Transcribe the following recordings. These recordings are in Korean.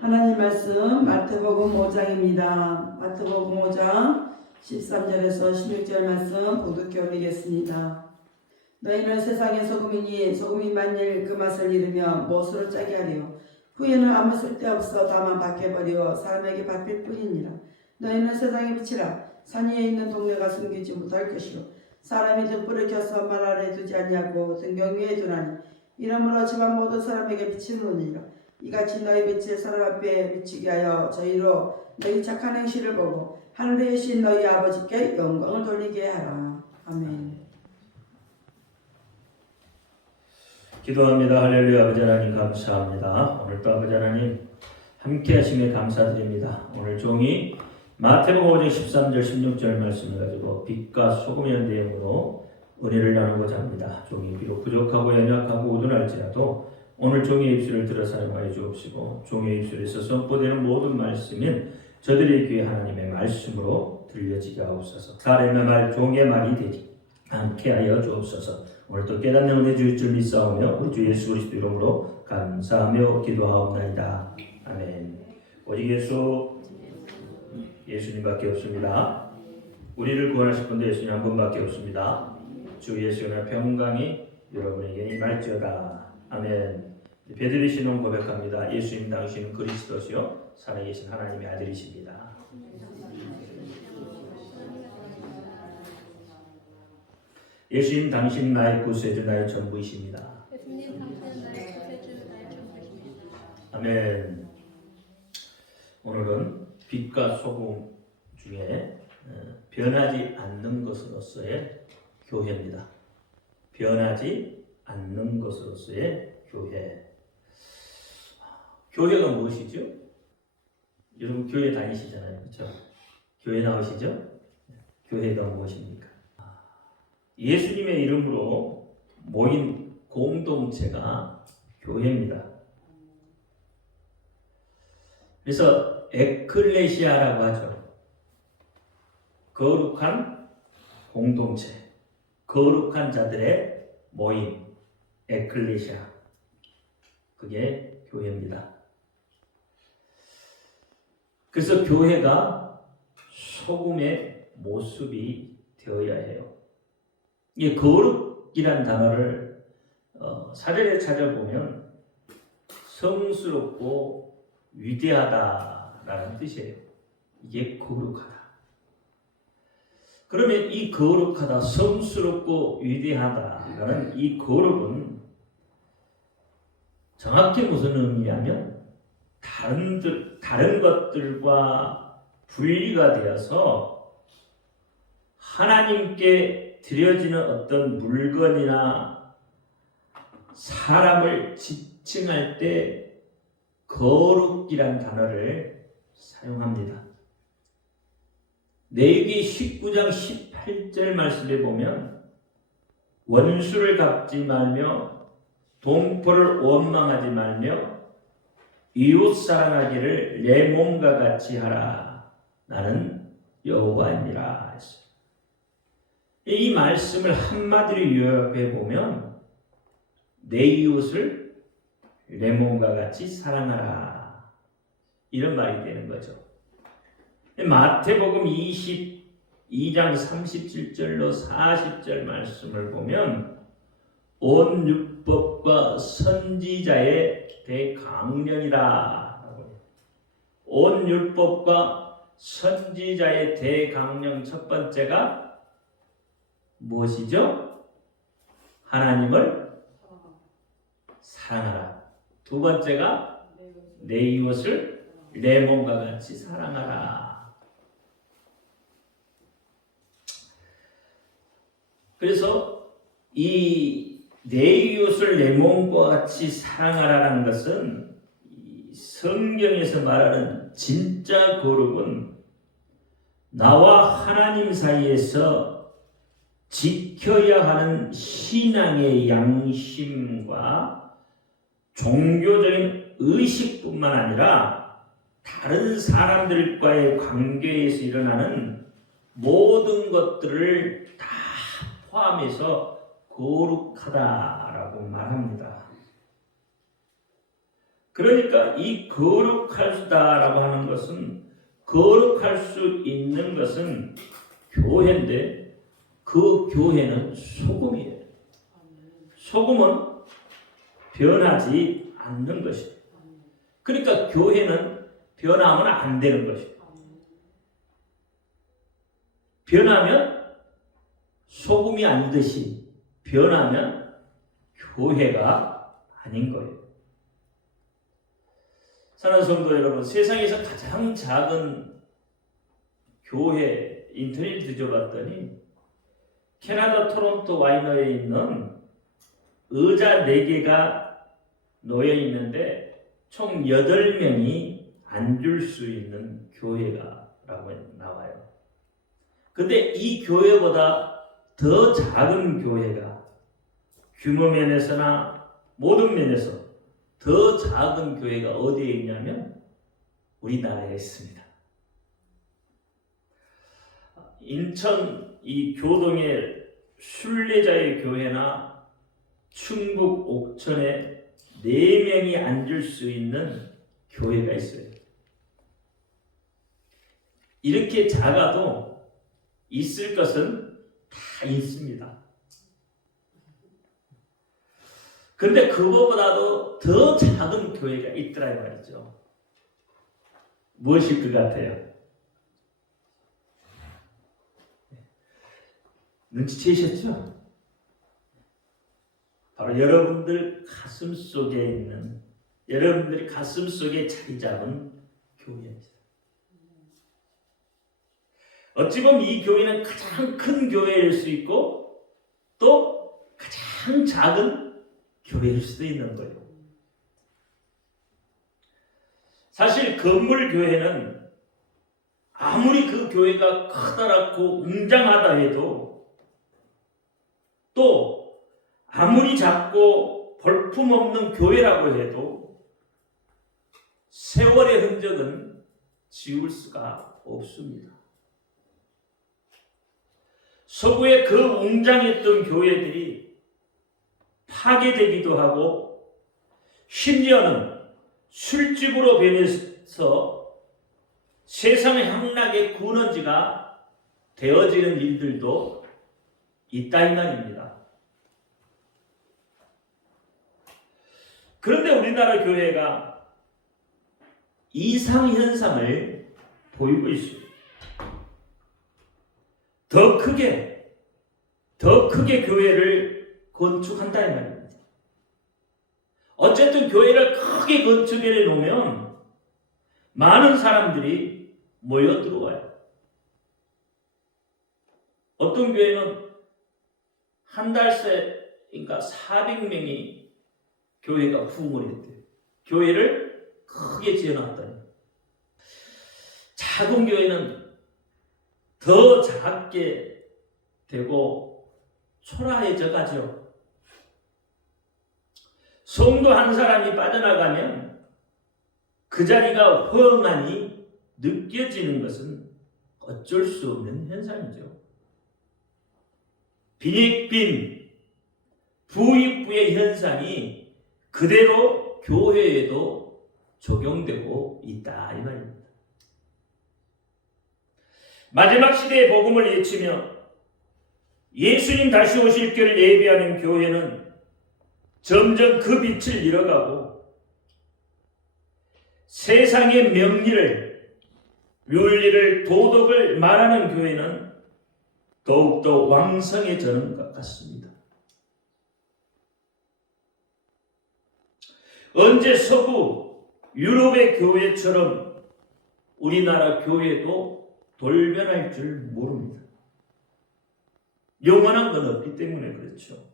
하나님 말씀 마태복음 5장입니다. 마태복음 5장 13절에서 16절 말씀 봉독해 올리겠습니다. 너희는 세상의 소금이니 소금이 만일 그 맛을 잃으면 무엇으로 짜게 하리요. 후에는 아무 쓸데없어 다만 밖에버리어 사람에게 밟힐 뿐이니라. 너희는 세상의 빛이라. 산 위에 있는 동네가 숨기지 못할 것이요 사람이 등불을 켜서 말 아래 두지 아니하고 등경 위에 두나니 이러므로 집안 모든 사람에게 빛이 나느니라. 이같이 너희 빛을 사람 앞에 비추게 하여 저희로 너희 착한 행실을 보고 하늘에 계신 너희 아버지께 영광을 돌리게 하라. 아멘. 기도합니다. 할렐루야. 아버지 하나님 감사합니다. 오늘도 아버지 하나님 함께 하심에 감사드립니다. 오늘 종이 마태복음 5장 13절 16절 말씀을 가지고 빛과 소금이라는 내용으로 은혜를 나누고자 합니다. 종이 비록 부족하고 연약하고 우둔할지라도 오늘 종의 입술을 들어 사용하여 주옵시고 종의 입술에 서 선포되는 모든 말씀은 저들의 귀에 하나님의 말씀으로 들려지게 하옵소서. 사람의 말 종의 말이 되지 않게 하여 주옵소서. 오늘도 깨닫는 은혜 주실 줄 믿사오며 우리 주 예수 그리스도 이름으로 감사하며 기도하옵나이다. 아멘. 오직 예수님밖에 없습니다. 우리를 구원하실 분도 예수님 한 분밖에 없습니다. 주 예수의 평강이 여러분에게 임할지어다. 아멘. 베드리 신앙 고백합니다. 예수님 당신은 그리스도시요 살아계신 하나님의 아들이십니다. 예수님 당신은 나의 구세주 나의 전부이십니다. 아멘. 오늘은 빛과 소금 중에 변하지 않는 것으로서의 교회입니다. 변하지 않는 것으로서의 교회. 교회가 무엇이죠? 여러분 교회 다니시잖아요. 그렇죠? 교회 나오시죠? 교회가 무엇입니까? 예수님의 이름으로 모인 공동체가 교회입니다. 그래서 에클레시아라고 하죠. 거룩한 공동체, 거룩한 자들의 모임, 에클레시아. 그게 교회입니다. 그래서 교회가 소금의 모습이 되어야 해요. 이 거룩이란 단어를 사전에 찾아보면 성스럽고 위대하다라는 뜻이에요. 이게 거룩하다. 그러면 이 거룩하다, 성스럽고 위대하다라는 이 거룩은 정확히 무슨 의미냐면 다른 것들과 분리가 되어서 하나님께 드려지는 어떤 물건이나 사람을 지칭할 때 거룩이란 단어를 사용합니다. 레위기 19장 18절 말씀에 보면 원수를 갚지 말며 동포를 원망하지 말며 이웃 사랑하기를 내 몸과 같이 하라. 나는 여호와니라 했어요. 이 말씀을 한마디로 요약해 보면 내 이웃을 내 몸과 같이 사랑하라. 이런 말이 되는 거죠. 마태복음 22장 37절로 40절 말씀을 보면 온 율법과 선지자의 대강령이다. 온 율법과 선지자의 대강령 첫 번째가 무엇이죠? 하나님을 사랑하라. 두 번째가 내 이웃을 내 몸과 같이 사랑하라. 그래서 이 내 이웃을 내 몸과 같이 사랑하라는 것은 성경에서 말하는 진짜 거룩은 나와 하나님 사이에서 지켜야 하는 신앙의 양심과 종교적인 의식뿐만 아니라 다른 사람들과의 관계에서 일어나는 모든 것들을 다 포함해서 거룩하다라고 말합니다. 그러니까 이 거룩할 수다라고 하는 것은, 거룩할 수 있는 것은 교회인데 그 교회는 소금이에요. 소금은 변하지 않는 것이에요. 그러니까 교회는 변하면 안 되는 것이에요. 변하면 소금이 아니듯이 변하면 교회가 아닌 거예요. 사랑하는 성도 여러분, 세상에서 가장 작은 교회 인터넷 뒤져봤더니 캐나다 토론토 와이너에 있는 의자 4개가 놓여 있는데 총 8명이 앉을 수 있는 교회가라고 나와요. 근데 이 교회보다 더 작은 교회가 규모 면에서나 모든 면에서 더 작은 교회가 어디에 있냐면 우리나라에 있습니다. 인천 이 교동의 순례자의 교회나 충북 옥천에 4명이 앉을 수 있는 교회가 있어요. 이렇게 작아도 있을 것은 다 있습니다. 근데 그거보다도 더 작은 교회가 있더라 이 말이죠. 무엇일 것 같아요? 눈치채셨죠? 바로 여러분들 가슴 속에 있는, 여러분들이 가슴 속에 자리 잡은 교회입니다. 어찌 보면 이 교회는 가장 큰 교회일 수 있고 또 가장 작은 교회일 수도 있는 거예요. 사실 건물 교회는 아무리 그 교회가 커다랗고 웅장하다 해도 또 아무리 작고 볼품없는 교회라고 해도 세월의 흔적은 지울 수가 없습니다. 서구의 그 웅장했던 교회들이 파괴되기도 하고 심지어는 술집으로 변해서 세상의 향락의 군원지가 되어지는 일들도 있다 이 말입니다. 그런데 우리나라 교회가 이상현상을 보이고 있습니다. 더 크게 교회를 건축한다 이 말입니다. 어쨌든 교회를 크게 건축해 놓으면 많은 사람들이 모여 들어와요. 어떤 교회는 한 달 새, 그러니까 400명이 교회가 부흥을 했대요. 교회를 크게 지어놨더니 작은 교회는 더 작게 되고 초라해져 가죠. 성도 한 사람이 빠져나가면 그 자리가 허응하니 느껴지는 것은 어쩔 수 없는 현상이죠. 빈익빈 부익부의 현상이 그대로 교회에도 적용되고 있다 이 말입니다. 마지막 시대의 복음을 외치며 예수님 다시 오실 때를 예비하는 교회는 점점 그 빛을 잃어가고 세상의 명리를, 윤리를, 도덕을 말하는 교회는 더욱더 왕성해지는 것 같습니다. 언제 서구 유럽의 교회처럼 우리나라 교회도 돌변할 줄 모릅니다. 영원한 건 없기 때문에 그렇죠.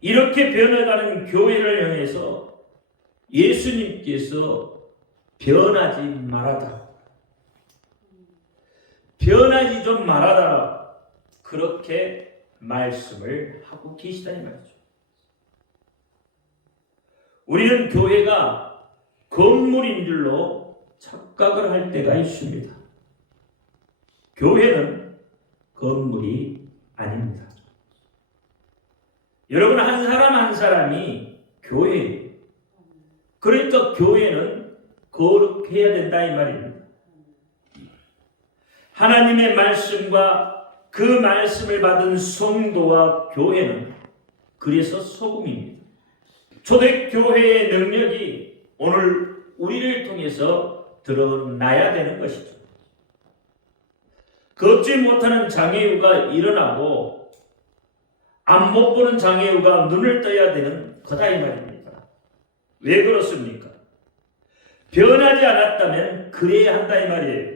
이렇게 변해가는 교회를 향해서 예수님께서 변하지 말아다, 변하지 좀 말아다, 그렇게 말씀을 하고 계시다는 말이죠. 우리는 교회가 건물인 줄로 착각을 할 때가 있습니다. 교회는 건물이 아닙니다. 여러분, 한 사람 한 사람이 교회예요. 그러니까 교회는 거룩해야 된다 이 말입니다. 하나님의 말씀과 그 말씀을 받은 성도와 교회는 그래서 소금입니다. 초대교회의 능력이 오늘 우리를 통해서 드러나야 되는 것이죠. 걷지 못하는 장애우가 일어나고 안 못 보는 장애우가 눈을 떠야 되는 거다 이 말입니다. 왜 그렇습니까? 변하지 않았다면 그래야 한다 이 말이에요.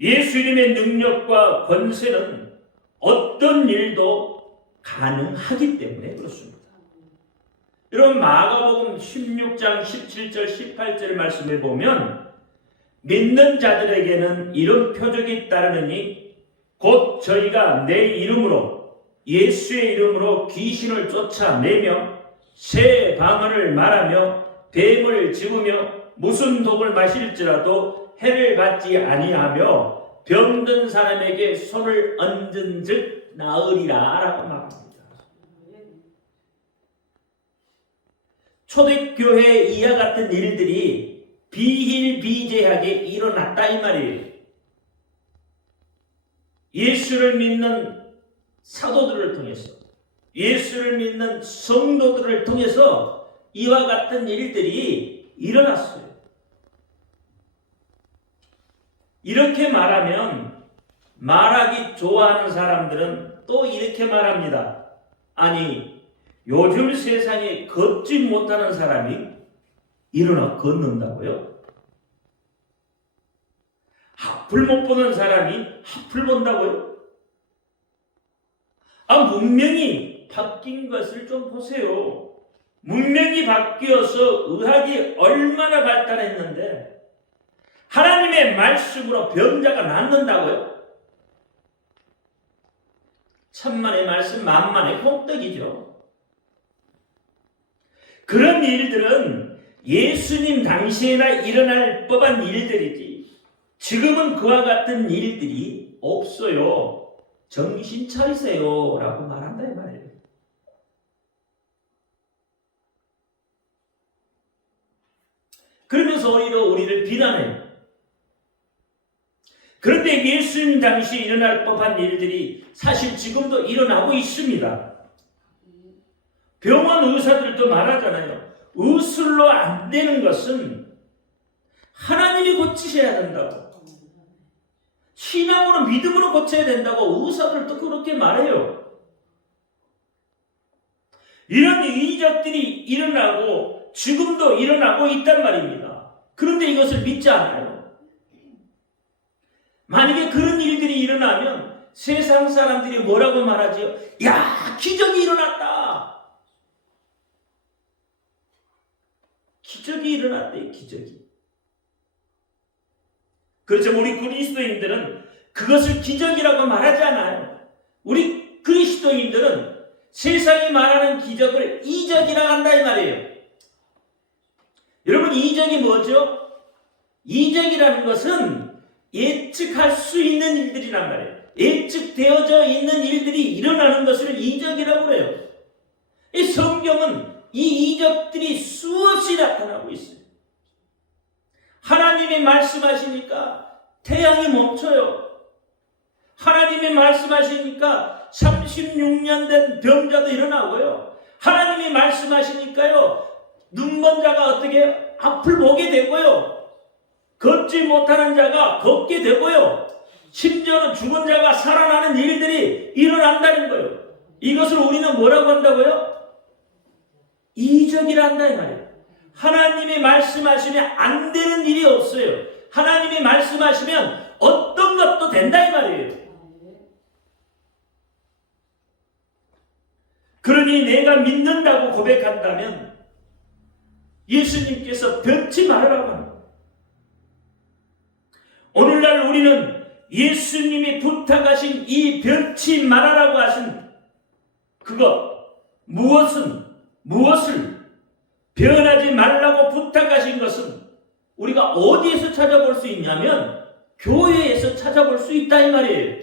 예수님의 능력과 권세는 어떤 일도 가능하기 때문에 그렇습니다. 여러분 마가복음 16장 17절 18절 말씀에 보면 믿는 자들에게는 이런 표적이 따르느니 곧 저희가 내 이름으로 예수의 이름으로 귀신을 쫓아내며 새 방언을 말하며 뱀을 집으며 무슨 독을 마실지라도 해를 받지 아니하며 병든 사람에게 손을 얹은즉 나으리라 라고 말합니다. 초대교회 이와 같은 일들이 비일비재하게 일어났다 이 말이에요. 예수를 믿는 사도들을 통해서 예수를 믿는 성도들을 통해서 이와 같은 일들이 일어났어요. 이렇게 말하면 말하기 좋아하는 사람들은 또 이렇게 말합니다. 아니 요즘 세상에 걷지 못하는 사람이 일어나 걷는다고요? 앞을 못 보는 사람이 앞을 본다고요? 문명이 바뀐 것을 좀 보세요. 문명이 바뀌어서 의학이 얼마나 발달했는데 하나님의 말씀으로 병자가 낫는다고요? 천만의 말씀 만만의 복덕이죠. 그런 일들은 예수님 당시에나 일어날 법한 일들이지 지금은 그와 같은 일들이 없어요. 정신 차리세요 라고 말한다 이 말이에요. 그러면서 오히려 우리를 비난해요. 그런데 예수님 당시에 일어날 법한 일들이 사실 지금도 일어나고 있습니다. 병원 의사들도 말하잖아요. 의술로 안 되는 것은 하나님이 고치셔야 된다고. 신앙으로 믿음으로 고쳐야 된다고 의사들도 그렇게 말해요. 이런 이적들이 일어나고 지금도 일어나고 있단 말입니다. 그런데 이것을 믿지 않아요. 만약에 그런 일들이 일어나면 세상 사람들이 뭐라고 말하죠? 야, 기적이 일어났다. 기적이 일어났대, 기적이. 그렇죠. 우리 그리스도인들은 그것을 기적이라고 말하지 않아요. 우리 그리스도인들은 세상이 말하는 기적을 이적이라고 한다 이 말이에요. 여러분 이적이 뭐죠? 이적이라는 것은 예측할 수 있는 일들이란 말이에요. 예측되어져 있는 일들이 일어나는 것을 이적이라고 해요. 이 성경은 이 이적들이 수없이 나타나고 있어요. 하나님이 말씀하시니까 태양이 멈춰요. 하나님이 말씀하시니까 36년 된 병자도 일어나고요. 하나님이 말씀하시니까요. 눈먼 자가 어떻게 앞을 보게 되고요. 걷지 못하는 자가 걷게 되고요. 심지어는 죽은 자가 살아나는 일들이 일어난다는 거예요. 이것을 우리는 뭐라고 한다고요? 이적이란다 이 말이에요. 하나님이 말씀하시면 안 되는 일이 없어요. 하나님이 말씀하시면 어떤 것도 된다 이 말이에요. 그러니 내가 믿는다고 고백한다면 예수님께서 변치 말으라고 합니다. 오늘날 우리는 예수님이 부탁하신 이 변치 말아라고 하신 그것 무엇을 변하지 말라고 부탁하신 것은 우리가 어디에서 찾아볼 수 있냐면 교회에서 찾아볼 수 있다 이 말이에요.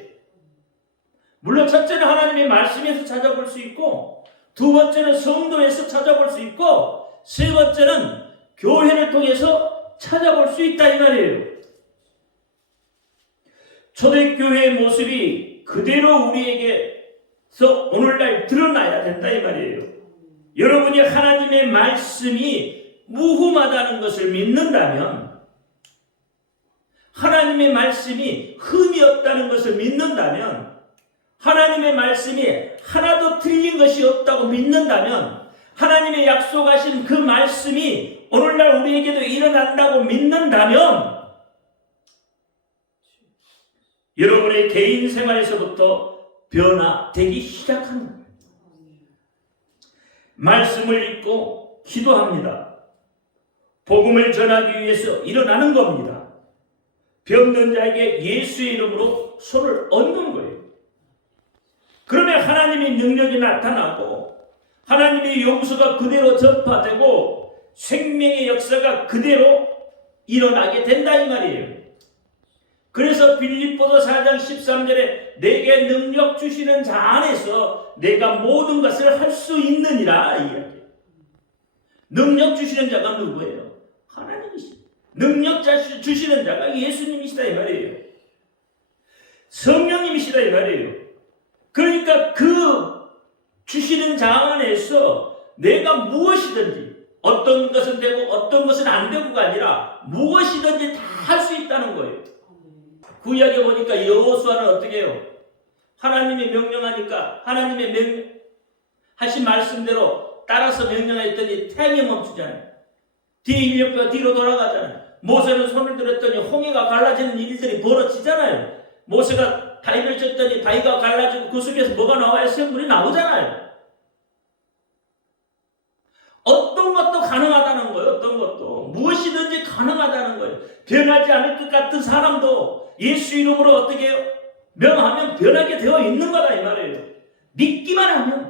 물론 첫째는 하나님의 말씀에서 찾아볼 수 있고 두 번째는 성도에서 찾아볼 수 있고 세 번째는 교회를 통해서 찾아볼 수 있다 이 말이에요. 초대교회의 모습이 그대로 우리에게서 오늘날 드러나야 된다 이 말이에요. 여러분이 하나님의 말씀이 무흠하다는 것을 믿는다면, 하나님의 말씀이 흠이 없다는 것을 믿는다면, 하나님의 말씀이 하나도 틀린 것이 없다고 믿는다면, 하나님의 약속하신 그 말씀이 오늘날 우리에게도 일어난다고 믿는다면, 여러분의 개인 생활에서부터 변화되기 시작합니다. 말씀을 읽고 기도합니다. 복음을 전하기 위해서 일어나는 겁니다. 병든 자에게 예수의 이름으로 손을 얹는 거예요. 그러면 하나님의 능력이 나타나고 하나님의 용서가 그대로 전파되고 생명의 역사가 그대로 일어나게 된다 이 말이에요. 그래서 빌립보서 4장 13절에 내게 능력 주시는 자 안에서 내가 모든 것을 할 수 있느니라 이야기해요. 능력 주시는 자가 누구예요? 하나님이시죠. 능력 주시는 자가 예수님이시다 이 말이에요. 성령님이시다 이 말이에요. 그러니까 그 주시는 자 안에서 내가 무엇이든지, 어떤 것은 되고 어떤 것은 안 되고가 아니라 무엇이든지 다 할 수 있다는 거예요. 구약에 보니까 여호수아는 어떻게 해요? 하나님이 명령하니까 하나님의 하신 말씀대로 따라서 명령했더니 태양이 멈추잖아요. 뒤에 인력거가 뒤로 돌아가잖아요. 모세는 손을 들었더니 홍해가 갈라지는 일들이 벌어지잖아요. 모세가 바위를 쳤더니 바위가 갈라지고 그 속에서 뭐가 나와야 샘물이 나오잖아요. 어떤 것도 가능하다는 거예요. 어떤 것도 무엇이든지 가능하다는 거예요. 변하지 않을 것 같은 사람도 예수 이름으로 어떻게 해요? 명하면 변하게 되어 있는 거다 이 말이에요. 믿기만 하면.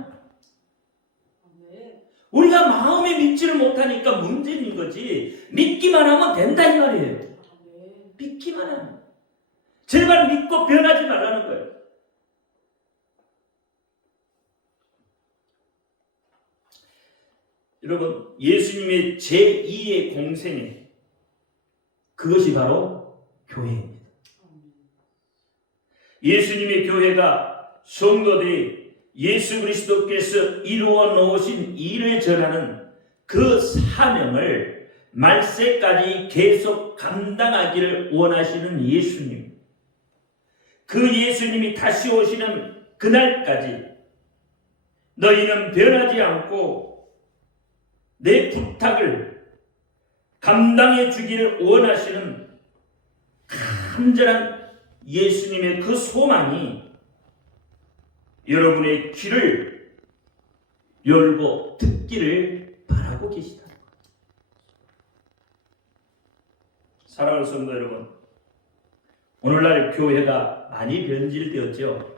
우리가 마음에 믿지를 못하니까 문제인 거지, 믿기만 하면 된다 이 말이에요. 믿기만 하면. 제발 믿고 변하지 말라는 거예요. 여러분, 예수님의 제2의 공생애, 그것이 바로 교회입니다. 예수님의 교회가 성도들이 예수 그리스도께서 이루어 놓으신 일을 전하는 그 사명을 말세까지 계속 감당하기를 원하시는 예수님, 그 예수님이 다시 오시는 그날까지 너희는 변하지 않고 내 부탁을 감당해 주기를 원하시는 간절한 예수님의 그 소망이 여러분의 귀를 열고 듣기를 바라고 계시다. 사랑하는 성도 여러분, 오늘날 교회가 많이 변질되었죠.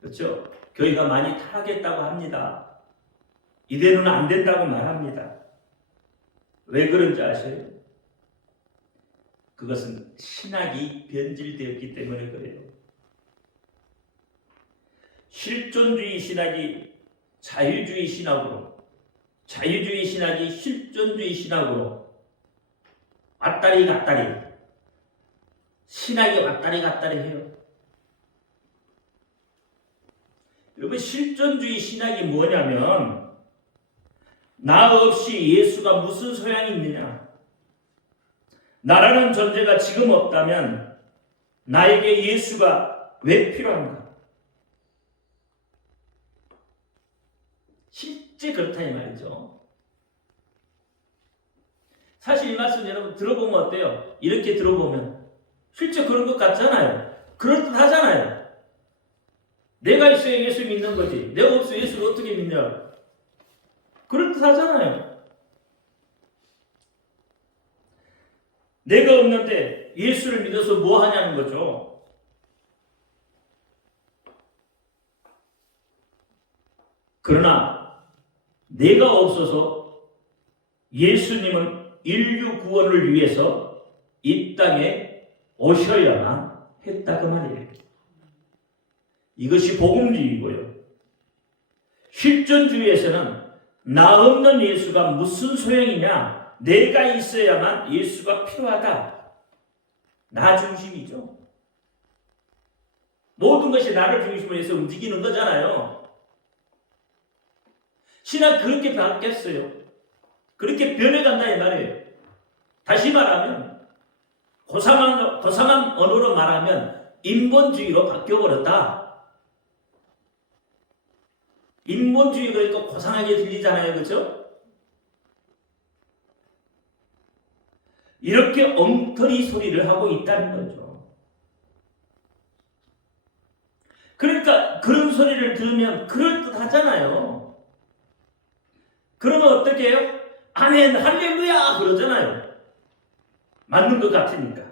그렇죠? 교회가 많이 타락했다고 합니다. 이대로는 안 된다고 말합니다. 왜 그런지 아세요? 그것은 신학이 변질되었기 때문에 그래요. 실존주의 신학이 자유주의 신학으로, 자유주의 신학이 실존주의 신학으로 왔다리 갔다리, 신학이 왔다리 갔다리 해요. 여러분, 실존주의 신학이 뭐냐면 나 없이 예수가 무슨 소양이 있느냐, 나라는 존재가 지금 없다면 나에게 예수가 왜 필요한가? 실제 그렇다 이 말이죠. 사실 이 말씀 여러분 들어보면 어때요? 이렇게 들어보면 실제 그런 것 같잖아요. 그럴듯하잖아요. 내가 있어야 예수 믿는 거지, 내가 없어야 예수를 어떻게 믿냐, 그럴듯하잖아요. 내가 없는데 예수를 믿어서 뭐 하냐는 거죠. 그러나 내가 없어서 예수님은 인류 구원을 위해서 이 땅에 오셔야만 했다 그 말이에요. 이것이 복음주의고요. 실존주의에서는 나 없는 예수가 무슨 소용이냐, 내가 있어야만 예수가 필요하다. 나 중심이죠. 모든 것이 나를 중심으로 해서 움직이는 거잖아요. 신앙 그렇게 바뀌었어요. 그렇게 변해간다 이 말이에요. 다시 말하면 고상한 언어로 말하면 인본주의로 바뀌어버렸다. 인본주의 그러니까 고상하게 들리잖아요. 그렇죠? 이렇게 엉터리 소리를 하고 있다는 거죠. 그러니까 그런 소리를 들으면 그럴듯하잖아요. 그러면 어떻게 해요? 아멘 할렐루야 그러잖아요. 맞는 것 같으니까.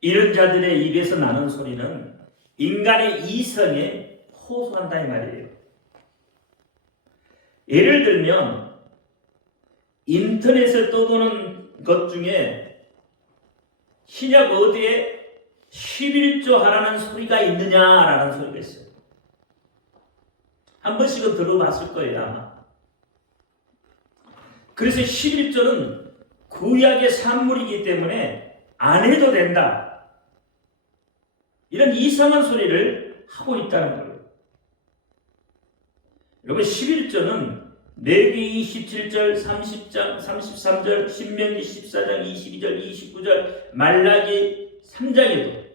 이런 자들의 입에서 나는 소리는 인간의 이성에 호소한다 이 말이에요. 예를 들면 인터넷에 떠도는 것 중에 신약 어디에 11조 하라는 소리가 있느냐라는 소리가 있어요. 한 번씩은 들어봤을 거예요 아마. 그래서 11조는 구약의 산물이기 때문에 안 해도 된다. 이런 이상한 소리를 하고 있다는 거예요. 여러분 11조는 레위기 27절, 30장, 33절, 신명기 14장, 22절, 29절, 말라기 3장에도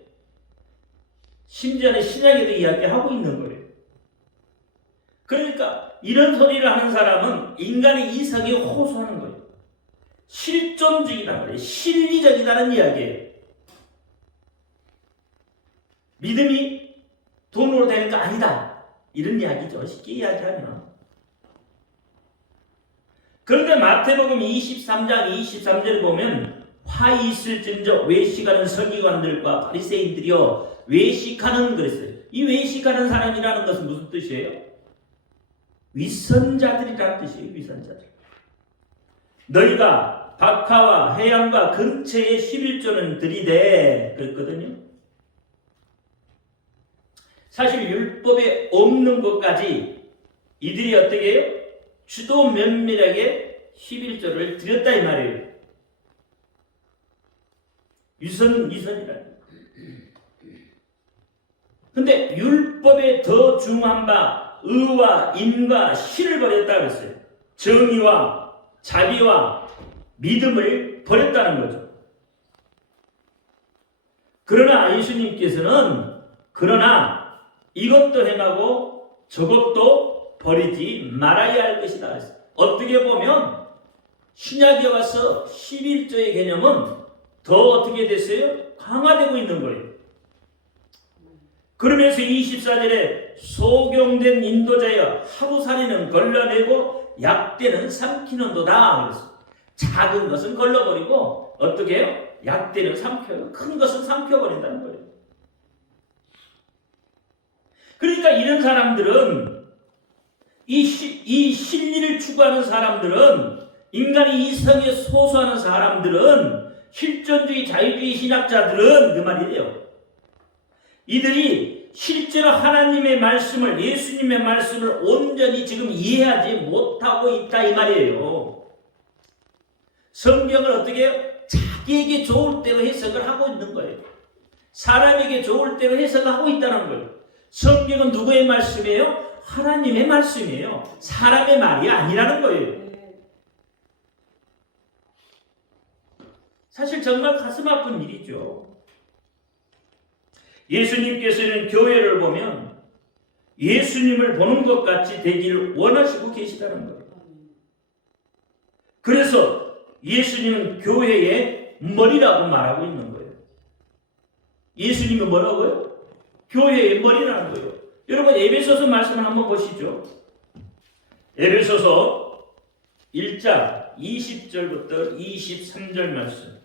심지어는 신약에도 이야기하고 있는 거예요. 그러니까 이런 소리를 하는 사람은 인간의 이성에 호소하는 거예요. 실존적이라는 거예요. 실리적이라는 이야기예요. 믿음이 돈으로 되는 거 아니다. 이런 이야기죠. 쉽게 이야기하면. 그런데 마태복음 23장 23절을 보면 화 있을진저 외식하는 서기관들과 바리새인들이여 외식하는 그랬어요. 이 외식하는 사람이라는 것은 무슨 뜻이에요? 위선자들이라는 뜻이에요. 위선자들. 너희가 박하와 해양과 근처에 11조는 들이대 그랬거든요. 사실 율법에 없는 것까지 이들이 어떻게 해요? 주도 면밀하게 11조를 드렸다 이 말이에요. 위선이라. 근데 율법에 더 중요한 바 의와 인과 신을 버렸다 그랬어요. 정의와 자비와 믿음을 버렸다는 거죠. 그러나 예수님께서는 이것도 행하고 저것도 버리지 말아야 할 것이다 그랬어요. 어떻게 보면 신약에 와서 11조의 개념은 더 어떻게 됐어요? 강화되고 있는 거예요. 그러면서 24절에 소경된 인도자여 하루살이는 걸러내고 약대는 삼키는도다 그랬어요. 작은 것은 걸러버리고 어떻게 해요? 약대는 삼켜요. 큰 것은 삼켜버린다는 거예요. 그러니까 이런 사람들은 이 진리를 추구하는 사람들은 인간의 이성에 소수하는 사람들은 실존주의 자유주의 신학자들은 그 말이에요. 이들이 실제로 하나님의 말씀을 예수님의 말씀을 온전히 지금 이해하지 못하고 있다 이 말이에요. 성경을 어떻게 해요? 자기에게 좋을 대로 해석을 하고 있는 거예요. 사람에게 좋을 대로 해석을 하고 있다는 거예요. 성경은 누구의 말씀이에요? 하나님의 말씀이에요. 사람의 말이 아니라는 거예요. 사실 정말 가슴 아픈 일이죠. 예수님께서는 교회를 보면 예수님을 보는 것 같이 되기를 원하시고 계시다는 거예요. 그래서 예수님은 교회의 머리라고 말하고 있는 거예요. 예수님은 뭐라고요? 교회의 머리라는 거예요. 여러분 에베소서 말씀을 한번 보시죠. 에베소서 1장 20절부터 23절 말씀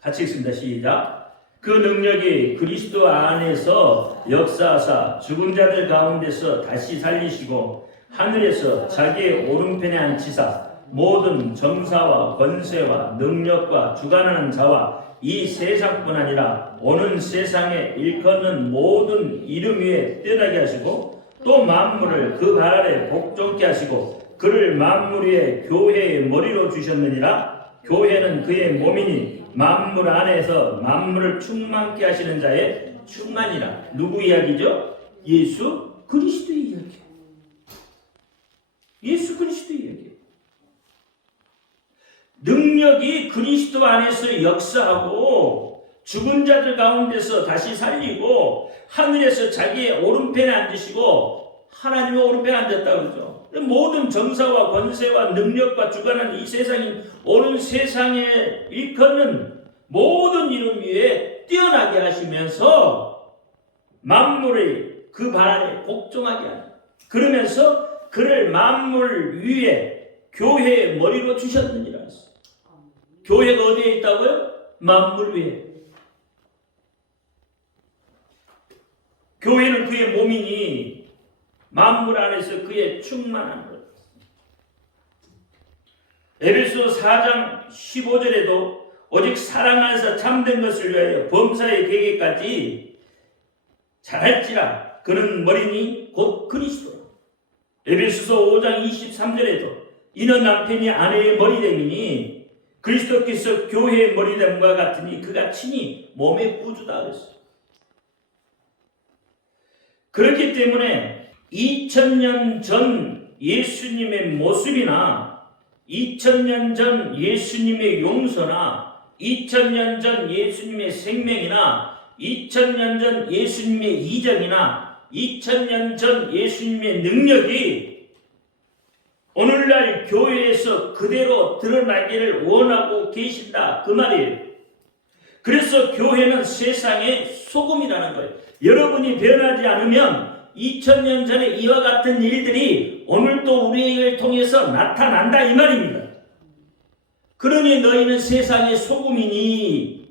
같이 읽습니다. 시작. 그 능력이 그리스도 안에서 역사하사 죽은 자들 가운데서 다시 살리시고 하늘에서 자기의 오른편에 앉히사 모든 정사와 권세와 능력과 주관하는 자와 이 세상뿐 아니라 오는 세상에 일컫는 모든 이름 위에 뛰어나게 하시고 또 만물을 그 발 아래 복종케 하시고 그를 만물 위에 교회의 머리로 주셨느니라. 교회는 그의 몸이니 만물 안에서 만물을 충만케 하시는 자의 충만이라. 누구 이야기죠? 예수 그리스도의 이야기. 예수 그리스도의 이야기. 능력이 그리스도 안에서 역사하고 죽은 자들 가운데서 다시 살리고 하늘에서 자기의 오른편에 앉으시고 하나님의 오른편에 앉았다고 그러죠. 모든 정사와 권세와 능력과 주관하는 이 세상인 오는 세상에 일컫는 모든 이름 위에 뛰어나게 하시면서 만물의 그 발안에 복종하게 하는, 그러면서 그를 만물 위에 교회의 머리로 주셨느니라 했어요. 교회가 어디에 있다고요? 만물 위에. 교회는 그의 몸이니 만물 안에서 그의 충만한 것. 에베소 4장 15절에도 오직 사랑 안에서 참된 것을 위하여 범사의 계계까지 잘할지라 그는 머리니 곧 그리스도라. 에베소서 5장 23절에도 이는 남편이 아내의 머리됨이니 그리스도께서 교회의 머리됨과 같으니 그가 친히 몸의 구주다 그랬어요. 그렇기 때문에 2000년 전 예수님의 모습이나 2000년 전 예수님의 용서나 2000년 전 예수님의 생명이나 2000년 전 예수님의 이적이나 2000년 전 예수님의 능력이 오늘날 교회에서 그대로 드러나기를 원하고 계신다 그 말이에요. 그래서 교회는 세상의 소금이라는 거예요. 여러분이 변하지 않으면 2000년 전에 이와 같은 일들이 오늘도 우리를 통해서 나타난다 이 말입니다. 그러니 너희는 세상의 소금이니,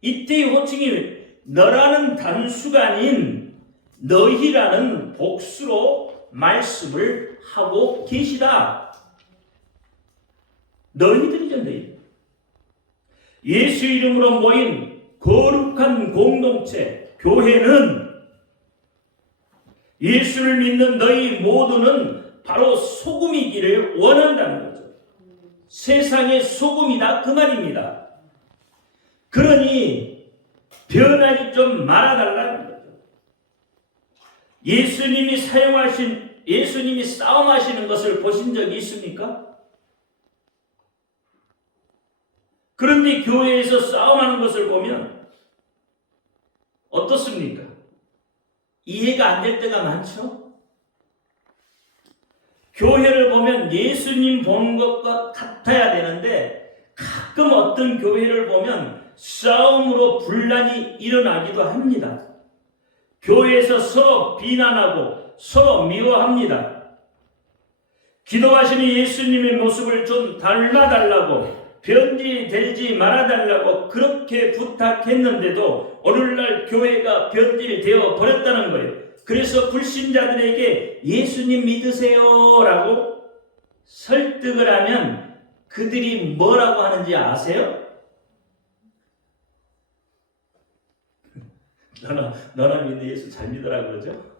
이때의 호칭이 너라는 단수가 아닌 너희라는 복수로 말씀을 하고 계시다. 너희들이죠, 너희. 예수 이름으로 모인 거룩한 공동체 교회는 예수를 믿는 너희 모두는 바로 소금이기를 원한다는 거죠. 세상의 소금이다 그 말입니다. 그러니 변하지 좀 말아달라는 거죠. 예수님이 싸움하시는 것을 보신 적이 있습니까? 그런데 교회에서 싸움하는 것을 보면 어떻습니까? 이해가 안 될 때가 많죠? 교회를 보면 예수님 보는 것과 같아야 되는데 가끔 어떤 교회를 보면 싸움으로 분란이 일어나기도 합니다. 교회에서 서로 비난하고 서로 미워합니다. 기도하시는 예수님의 모습을 좀 닮아달라고, 변질되지 말아달라고 그렇게 부탁했는데도 오늘날 교회가 변질되어 버렸다는 거예요. 그래서 불신자들에게 예수님 믿으세요 라고 설득을 하면 그들이 뭐라고 하는지 아세요? 너나 믿는 예수 잘 믿으라 그러죠?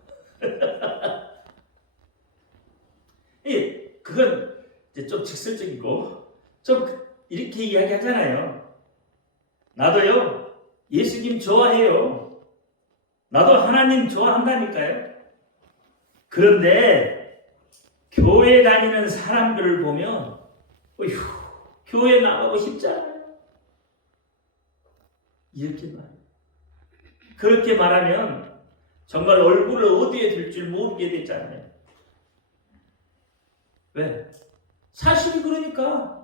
그건 이제 좀 직설적이고 좀 이렇게 이야기하잖아요. 나도요 예수님 좋아해요. 나도 하나님 좋아한다니까요. 그런데 교회 다니는 사람들을 보면 어휴, 교회 나가고 싶지 않아요. 이렇게 말해요. 그렇게 말하면 정말 얼굴을 어디에 둘 줄 모르게 됐잖아요. 왜? 사실이 그러니까.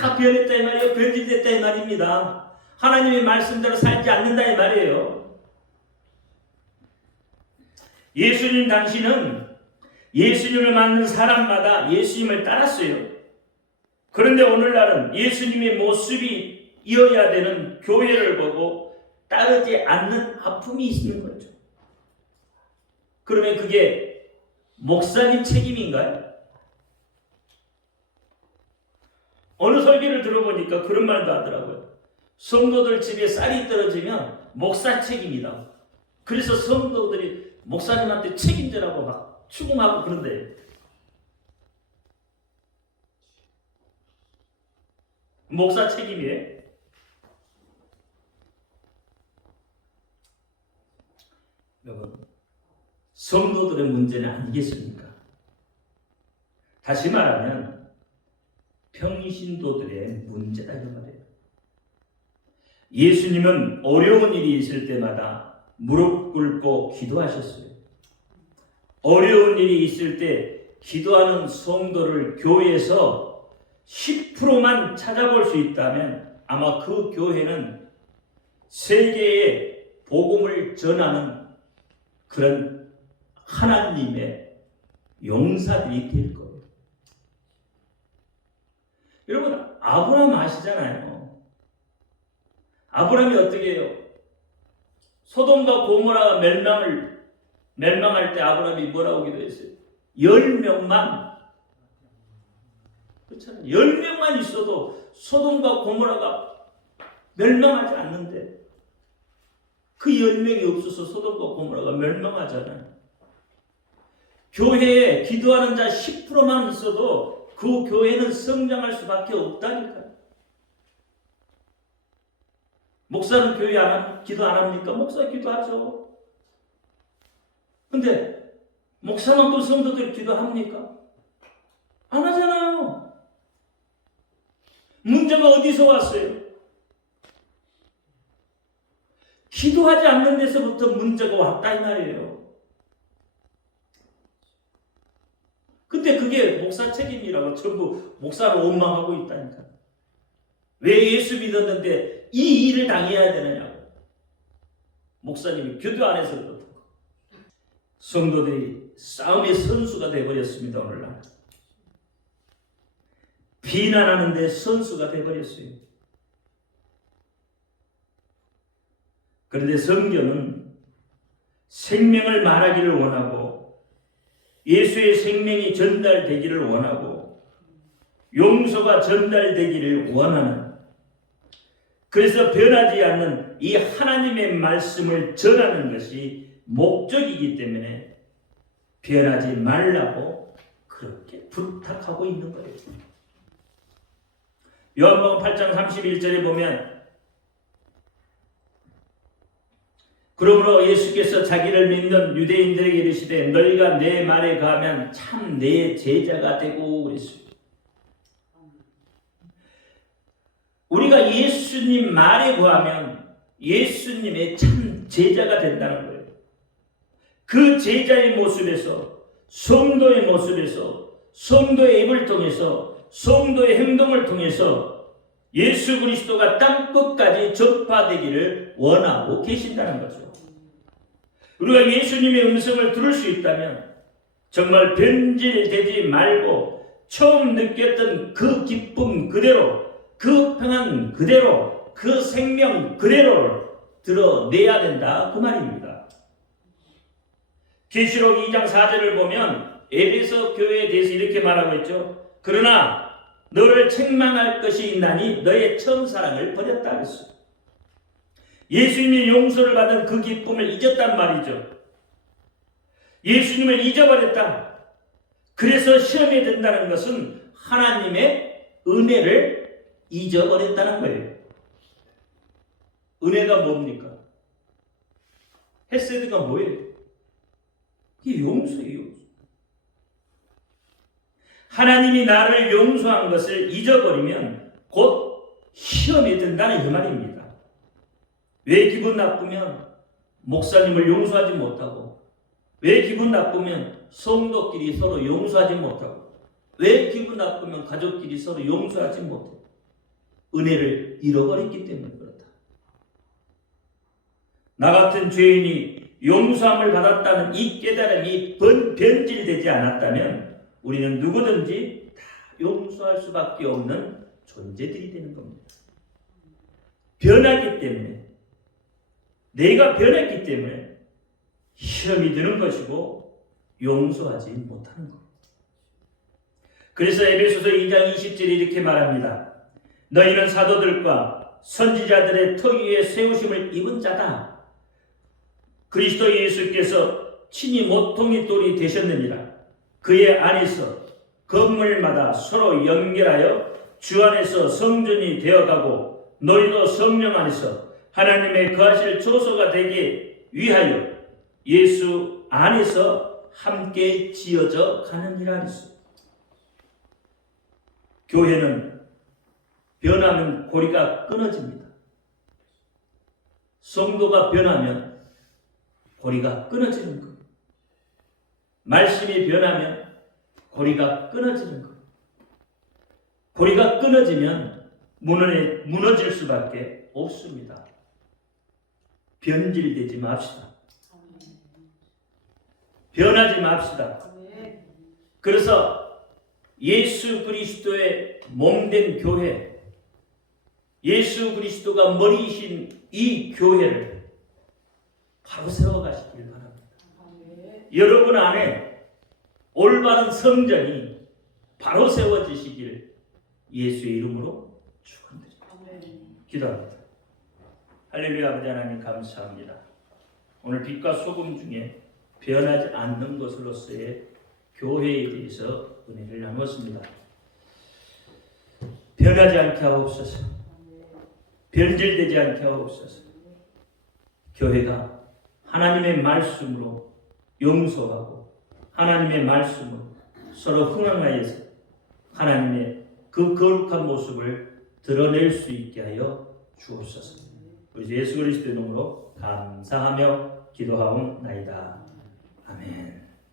다 변했다 이 말이에요. 변질됐다 이 말입니다. 하나님의 말씀대로 살지 않는다 이 말이에요. 예수님 당시는 예수님을 만난 사람마다 예수님을 따랐어요. 그런데 오늘날은 예수님의 모습이 이어야 되는 교회를 보고 따르지 않는 아픔이 있는 거죠. 그러면 그게 목사님 책임인가요? 어느 설교를 들어보니까 그런 말도 하더라고요. 성도들 집에 쌀이 떨어지면 목사 책임이다. 그래서 성도들이 목사님한테 책임지라고 막 추궁하고 그런데 목사 책임이에요? 여러분, 성도들의 문제는 아니겠습니까? 다시 말하면 평신도들의 문제다 이 말이에요. 예수님은 어려운 일이 있을 때마다 무릎 꿇고 기도하셨어요. 어려운 일이 있을 때 기도하는 성도를 교회에서 10%만 찾아볼 수 있다면 아마 그 교회는 세계에 복음을 전하는 그런 하나님의 용사들이 될 거예요. 여러분, 아브라함 아시잖아요. 아브라함이 어떻게 해요? 소돔과 고모라가 멸망할 때 아브라함이 뭐라고 기도했어요? 10명만, 그렇잖아요. 10명만 있어도 소돔과 고모라가 멸망하지 않는데 그 10명이 없어서 소돔과 고모라가 멸망하잖아요. 교회에 기도하는 자 10%만 있어도 그 교회는 성장할 수밖에 없다니까요. 목사는 교회 기도 안 합니까? 목사 기도하죠. 근데 목사만큼 성도들이 기도합니까? 안 하잖아요. 문제가 어디서 왔어요? 기도하지 않는 데서부터 문제가 왔다 이 말이에요. 근데 그게 목사 책임이라고 전부 목사를 원망하고 있다니까. 왜 예수 믿었는데 이 일을 당해야 되느냐고. 목사님이 교도 안에서 그렇다고. 성도들이 싸움의 선수가 되어버렸습니다. 오늘날. 비난하는데 선수가 되어버렸어요. 그런데 성경은 생명을 말하기를 원하고 예수의 생명이 전달되기를 원하고 용서가 전달되기를 원하는, 그래서 변하지 않는 이 하나님의 말씀을 전하는 것이 목적이기 때문에 변하지 말라고 그렇게 부탁하고 있는 거예요. 요한복음 8장 31절에 보면 그러므로 예수께서 자기를 믿는 유대인들에게 이르시되 너희가 내 말에 거하면 참 내 제자가 되고 그랬어요. 우리가 예수님 말에 거하면 예수님의 참 제자가 된다는 거예요. 그 제자의 모습에서, 성도의 모습에서, 성도의 입을 통해서, 성도의 행동을 통해서 예수 그리스도가 땅끝까지 전파되기를 원하고 계신다는 거죠. 우리가 예수님의 음성을 들을 수 있다면 정말 변질되지 말고 처음 느꼈던 그 기쁨 그대로, 그 평안 그대로, 그 생명 그대로 드러내야 된다 그 말입니다. 계시록 2장 4절을 보면 에베소 교회에 대해서 이렇게 말하고 있죠. 그러나 너를 책망할 것이 있나니 너의 처음 사랑을 버렸다 그랬어요. 예수님이 용서를 받은 그 기쁨을 잊었단 말이죠. 예수님을 잊어버렸다. 그래서 시험에 든다는 것은 하나님의 은혜를 잊어버렸다는 거예요. 은혜가 뭡니까? 헤세드가 뭐예요? 이게 용서예요. 하나님이 나를 용서한 것을 잊어버리면 곧 시험에 든다는 그 말입니다. 왜 기분 나쁘면 목사님을 용서하지 못하고, 왜 기분 나쁘면 성도끼리 서로 용서하지 못하고, 왜 기분 나쁘면 가족끼리 서로 용서하지 못해요? 은혜를 잃어버렸기 때문에 그렇다. 나 같은 죄인이 용서함을 받았다는 이 깨달음이 변질되지 않았다면 우리는 누구든지 다 용서할 수밖에 없는 존재들이 되는 겁니다. 변하기 때문에, 내가 변했기 때문에 시험이 드는 것이고 용서하지 못하는 겁니다. 그래서 에베소서 2장 20절에 이렇게 말합니다. 너희는 사도들과 선지자들의 터 위에 세우심을 입은 자다. 그리스도 예수께서 친히 모퉁이 돌이 되셨느니라. 그의 안에서 건물마다 서로 연결하여 주 안에서 성전이 되어가고 너희도 성령 안에서 하나님의 거하실 조소가 되기 위하여 예수 안에서 함께 지어져 가느니라 했습니다. 교회는 변하면 고리가 끊어집니다. 성도가 변하면 고리가 끊어지는 겁니다. 말씀이 변하면 고리가 끊어지는 겁니다. 고리가 끊어지면 무너질 수밖에 없습니다. 변질되지 맙시다. 변하지 맙시다. 그래서 예수 그리스도의 몸된 교회, 예수 그리스도가 머리이신 이 교회를 바로 세워가시길 바랍니다. 여러분 안에 올바른 성전이 바로 세워지시길 예수의 이름으로 축원드립니다. 기도합니다. 할렐루야. 아버지 하나님 감사합니다. 오늘 빛과 소금 중에 변하지 않는 것으로서의 교회에 대해서 은혜를 나누었습니다. 변하지 않게 하옵소서. 변질되지 않게 하옵소서. 교회가 하나님의 말씀으로 용서하고 하나님의 말씀으로 서로 흥황하여서 하나님의 그 거룩한 모습을 드러낼 수 있게 하여 주옵소서. 우리 예수 그리스도의 이름으로 감사하며 기도하옵나이다. 아멘.